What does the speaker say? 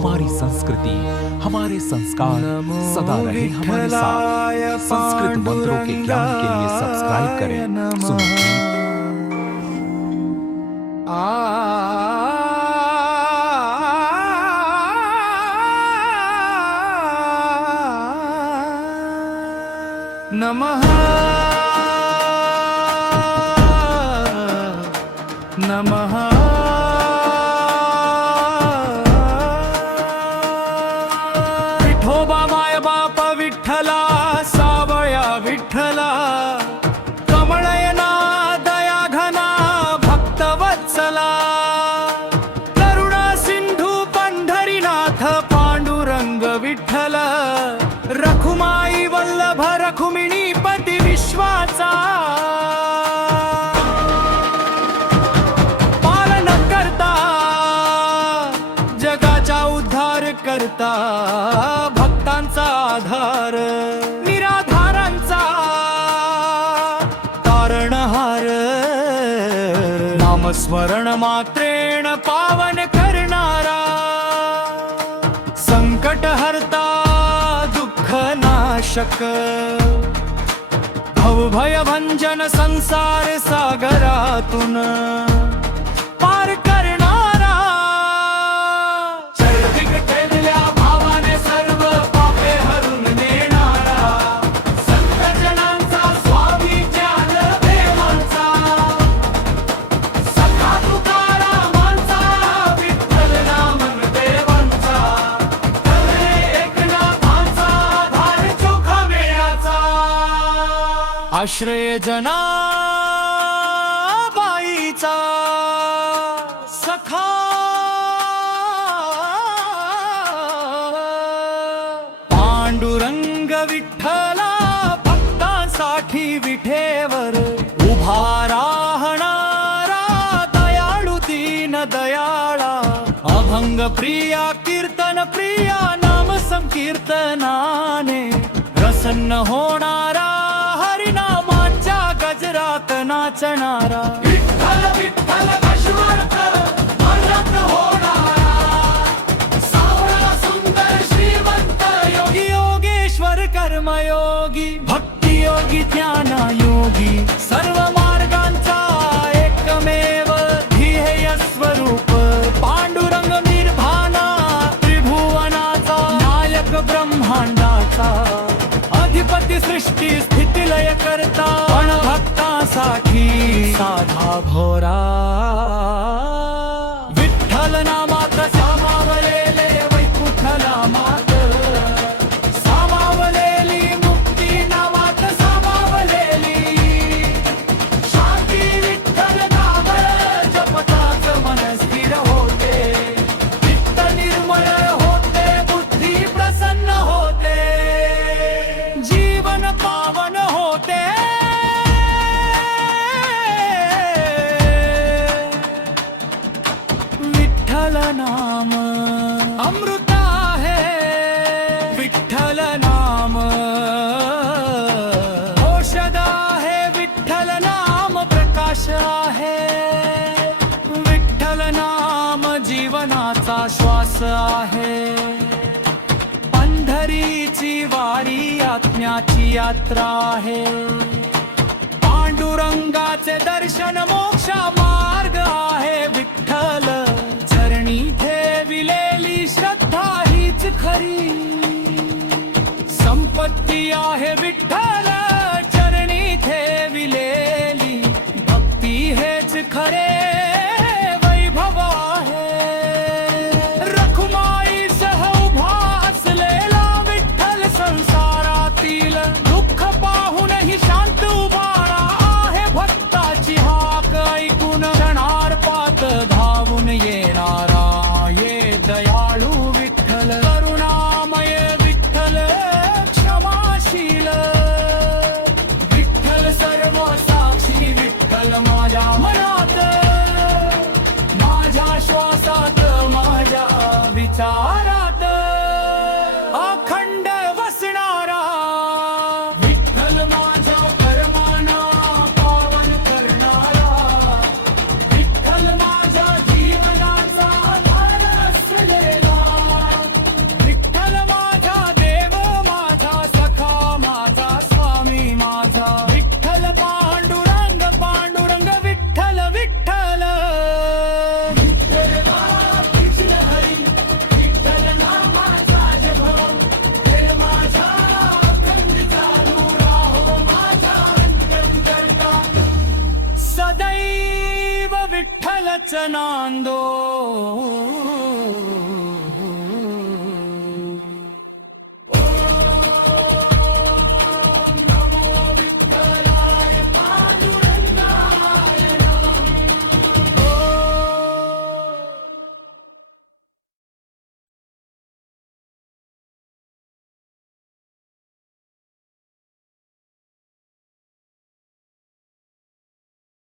हमारी संस्कृति, हमारे संस्कार सदा रहे हमारे साथ। संस्कृत मंत्रों के ज्ञान के लिए सब्सक्राइब करें। सुनिए नमः नमः विठोबा माय बाप विठ्ठला, सावळ्या विठ्ठला, कमळयना दया घना भक्तवत्सला, करुणा सिंधू पंढरीनाथ पांडुरंग विठ्ठल, रखुमाई वल्लभ रखुमिणी पती विश्वाचा, पालन करता जगाचा उद्धार करता, भक्तांचा आधार निराधारांचा तारणहार, नामस्मरण मात्रेण पावन करणारा, संकट हरता दुःख नाशक, भवभय भंजन संसार सागरातून पार करणारा, चरदिग टेकल्या भावाने सर्व पापे हरून नेणारा, संत जनांचा स्वामी ज्ञान देवांचा, सखा तुकारामांचा, विठ्ठल नामन देवांचा, खरे एकनाथांचा, धार चोखा मेळ्याचा, आश्रय जना बाईचा, सखा पांडुरंग विठ्ठला, भक्तांसाठी विठेवर उभा राहणारा, दयाळू दीन दयाळा, अभंग प्रिया कीर्तन प्रिया, नाम संकीर्तनाने प्रसन्न होणारा, हरिनामाच्या गजरात नाचणारा, विठ्ठल विठ्ठल अश्वर्थ मनरत्न होणारा, सावळा सुंदर श्रीमंत योगी, योगेश्वर कर्मयोगी, भक्ती योगी ज्ञानयोगी, सर्व मार्गांचा एकमेव ध्येय स्वरूप, पांडुरंग निर्भाना, त्रिभुवनाचा नायक ब्रह्मांडाचा, अधिपती सृष्टी स्थिती लय करता, पण भक्तासाठी साधा भोरा, विठ्ठल नामात सामावलेले वैकुंठला मात, सामावलेली मुक्ती नामात सामावलेली, शांती विठ्ठल नाम जपताच मन स्थिर होते, चित्त निर्मळ होते, बुद्धी प्रसन्न होते, जीवन पावन होते, विठ्ठल नाम अमृत आहे, विठ्ठल नाम औषध आहे, विठ्ठल नाम प्रकाश आहे, विठ्ठल नाम जीवनाचा श्वास आहे, पंढरीची वारी आत्म्याची यात्रा आहे, पांडुरंगाचे दर्शन मोक्ष मार्ग आहे, विठ्ठल चरणी ठेविलेली श्रद्धा हीच खरी संपत्ती आहे, विठ्ठल चरणी ठेविलेली भक्ती हेच खरे वैभव आहे, रखुमाई सह उभा असलेला विठ्ठल संसारातील दुःख पाहूनही शांत उभारा आहे, भक्ताची हाक ऐकून क्षणार्पात धावून येणारा, ये दयाळू विठ्ठल, करुणामय विठ्ठल, क्षमाशील विठ्ठल, सर्व साक्षी विठ्ठल, माझ्या मनात, माझ्या श्वासात, माझ्या विचारात अखंड वसणारा, विठ्ठल माझ्या कर्माना पावन करणारा, विठ्ठल माझ्या जीवनाचा आधार असलेला, नांदो